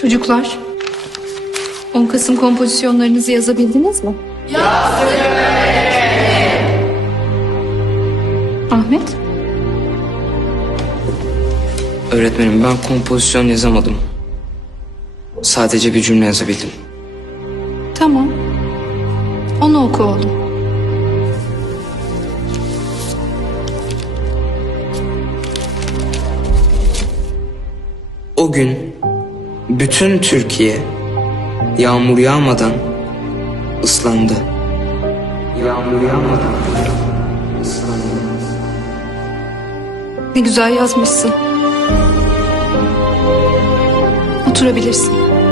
Çocuklar 10 Kasım kompozisyonlarınızı yazabildiniz mi? Yazdım Ahmet Öğretmenim ben kompozisyon yazamadım Sadece bir cümle yazabildim Tamam Onu oku oğlum O gün bütün Türkiye yağmur yağmadan ıslandı. Yağmur yağmadan ıslandı. Ne güzel yazmışsın. Oturabilirsin.